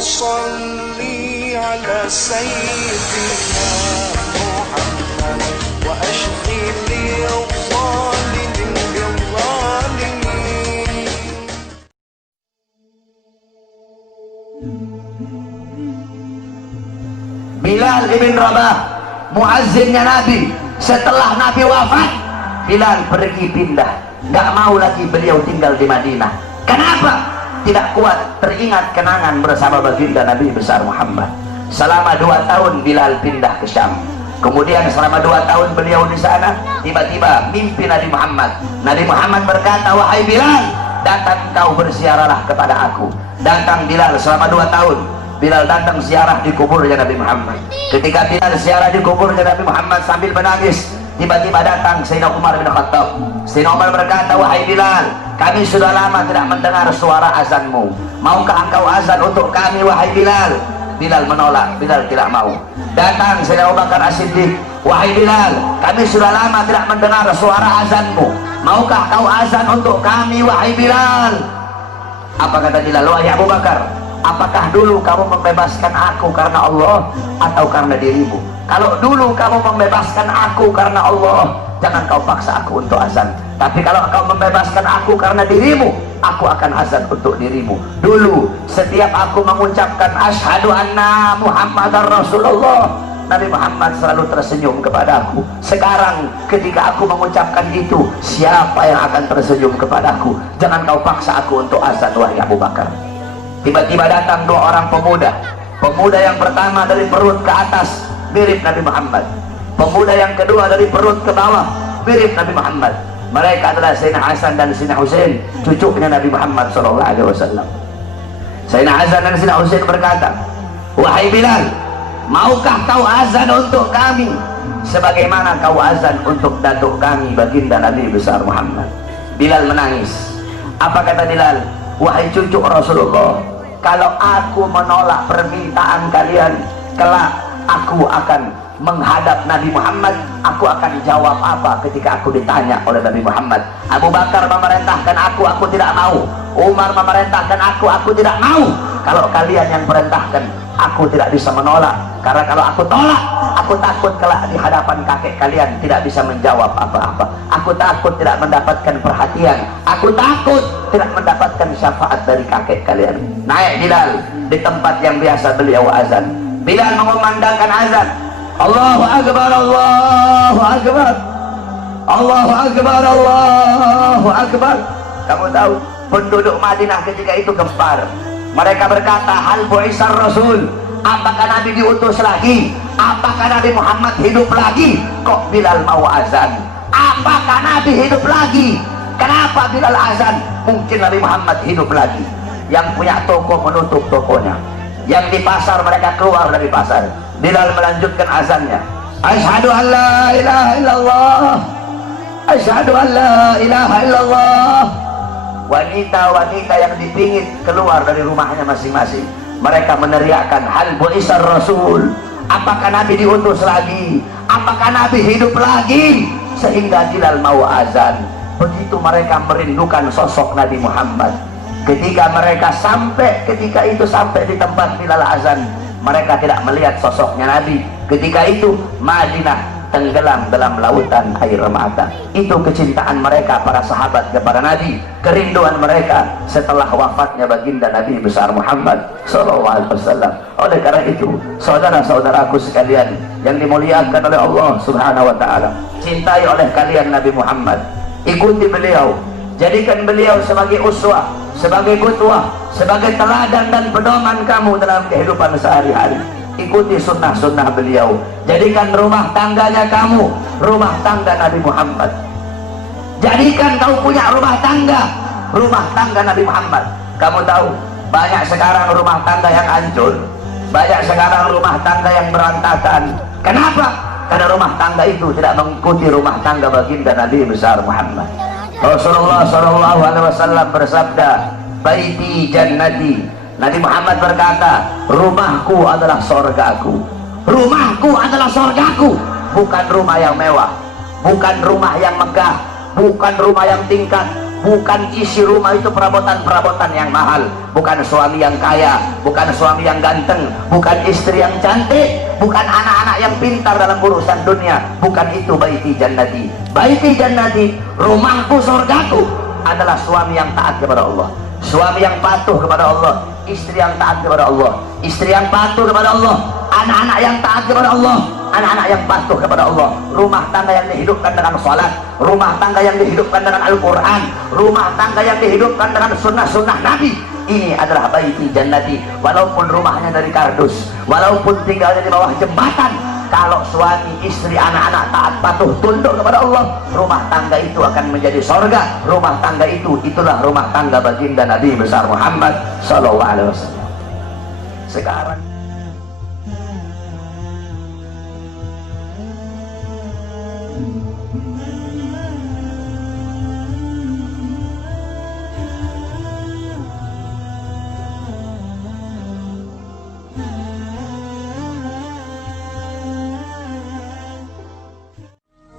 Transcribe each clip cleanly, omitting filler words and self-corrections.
صل على سيدنا محمد وأشغل الظالم بالظالمين. Bilal ibn Rabah, muazzinnya Nabi. Setelah Nabi wafat, Bilal pergi pindah, nggak mau lagi beliau tinggal di Madinah. Kenapa? Tidak kuat teringat kenangan bersama baginda Nabi besar Muhammad. Selama 2 tahun Bilal pindah ke Syam. Kemudian selama 2 tahun beliau di sana, tiba-tiba mimpi Nabi Muhammad. Nabi Muhammad berkata, wahai Bilal, datang kau berziarahlah kepada aku. Datang Bilal selama 2 tahun. Bilal datang ziarah di kuburnya Nabi Muhammad. Ketika Bilal ziarah di kuburnya Nabi Muhammad sambil menangis, tiba-tiba datang Sayyidina Umar bin Khattab. Sayyidina Umar berkata, wahai Bilal, kami sudah lama tidak mendengar suara azanmu. Maukah engkau azan untuk kami, wahai Bilal? Bilal menolak, Bilal tidak mau. Datang Sayyidina Abu Bakar As-Siddiq, wahai Bilal, kami sudah lama tidak mendengar suara azanmu. Maukah kau azan untuk kami, wahai Bilal? Apa kata Bilal? Wahai Abu Bakar, apakah dulu kamu membebaskan aku karena Allah atau karena dirimu? Kalau dulu kamu membebaskan aku karena Allah, jangan kau paksa aku untuk azan. Tapi kalau kau membebaskan aku karena dirimu, aku akan azan untuk dirimu. Dulu setiap aku mengucapkan asyhadu anna Muhammadar Rasulullah, Nabi Muhammad selalu tersenyum kepada aku. Sekarang ketika aku mengucapkan itu, siapa yang akan tersenyum kepadaku? Jangan kau paksa aku untuk azan, wahai Abu Bakar. Tiba-tiba datang 2 orang pemuda. Pemuda yang pertama dari perut ke atas mirip Nabi Muhammad. Pemuda yang kedua dari perut ke bawah mirip Nabi Muhammad. Mereka adalah Sayyidina Hasan dan Sayyidina Husain, cucunya Nabi Muhammad SAW. Sayyidina Hasan dan Sayyidina Husain berkata, wahai Bilal, maukah kau azan untuk kami sebagaimana kau azan untuk datuk kami baginda Nabi besar Muhammad? Bilal menangis. Apa kata Bilal? Wahai cucu Rasulullah, kalau aku menolak permintaan kalian, kelak aku akan menghadap Nabi Muhammad, aku akan jawab apa ketika aku ditanya oleh Nabi Muhammad? Abu Bakar memerintahkan aku tidak mau. Umar memerintahkan aku tidak mau. Kalau kalian yang perintahkan, aku tidak bisa menolak. Karena kalau aku tolak, aku takut kelak di hadapan kakek kalian tidak bisa menjawab apa-apa. Aku takut tidak mendapatkan perhatian. Aku takut tidak mendapatkan syafaat dari kakek kalian. Naik Bilal di tempat yang biasa beliau azan. Bilal mengumandangkan azan. Allahu Akbar, Allahu Akbar, Allahu Akbar, Allahu Akbar. Kamu tahu penduduk Madinah ketika itu gempar. Mereka berkata, hal bu'isar Rasul, apakah Nabi diutus lagi? Apakah Nabi Muhammad hidup lagi? Kok Bilal mau azan? Apakah Nabi hidup lagi? Kenapa Bilal azan? Mungkin Nabi Muhammad hidup lagi. Yang punya toko menutup tokonya, yang di pasar mereka keluar dari pasar. Bilal melanjutkan azannya. Asyhadu an la ilaha illallah, asyhadu an la ilaha illallah. Wanita-wanita yang dipingit keluar dari rumahnya masing-masing. Mereka meneriakkan, hal bu'isar Rasul, apakah Nabi diutus lagi? Apakah Nabi hidup lagi? Sehingga Bilal mau azan. Begitu mereka merindukan sosok Nabi Muhammad. Ketika mereka sampai di tempat Bilal azan, mereka tidak melihat sosoknya Nabi. Ketika itu Madinah tenggelam dalam lautan air mata. Itu kecintaan mereka para sahabat kepada Nabi, kerinduan mereka setelah wafatnya baginda Nabi besar Muhammad SAW. Oleh karena itu, saudara-saudaraku sekalian yang dimuliakan oleh Allah Subhanahu wa taala, cintai oleh kalian Nabi Muhammad, ikuti beliau, jadikan beliau sebagai uswah, sebagai qudwah, sebagai teladan dan pedoman kamu dalam kehidupan sehari-hari. Ikuti sunnah-sunnah beliau, jadikan rumah tangganya kamu rumah tangga Nabi Muhammad. Jadikan kau punya rumah tangga Nabi Muhammad. Kamu tahu banyak sekarang rumah tangga yang hancur, banyak sekarang rumah tangga yang berantakan. Kenapa? Karena rumah tangga itu tidak mengikuti rumah tangga baginda Nabi besar Muhammad. Rasulullah SAW bersabda, baiti jannati. Nabi Muhammad berkata, rumahku adalah sorgaku. Rumahku adalah sorgaku. Bukan rumah yang mewah, bukan rumah yang megah, bukan rumah yang tingkat, Bukan isi rumah itu perabotan-perabotan yang mahal, bukan suami yang kaya, bukan suami yang ganteng, bukan istri yang cantik, bukan anak-anak yang pintar dalam urusan dunia. Bukan itu baiti jannati. Baiti jannati, rumahku, surgaku, adalah suami yang taat kepada Allah, suami yang patuh kepada Allah, istri yang taat kepada Allah, istri yang patuh kepada Allah, anak-anak yang taat kepada Allah, anak-anak yang patuh kepada Allah, rumah tangga yang dihidupkan dengan salat, rumah tangga yang dihidupkan dengan Al-Quran, rumah tangga yang dihidupkan dengan sunnah-sunnah Nabi. Ini adalah baiti jannati. Walaupun rumahnya dari kardus, walaupun tinggalnya di bawah jembatan, kalau suami, istri, anak-anak taat patuh tunduk kepada Allah, rumah tangga itu akan menjadi sorga. Rumah tangga itu, itulah rumah tangga baginda Nabi besar Muhammad sallallahu alaihi wasallam. Sekarang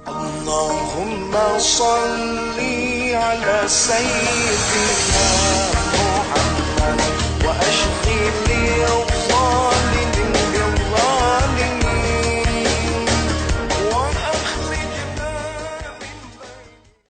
Allahumma salli ala sayyidina Muhammad wa ashqi li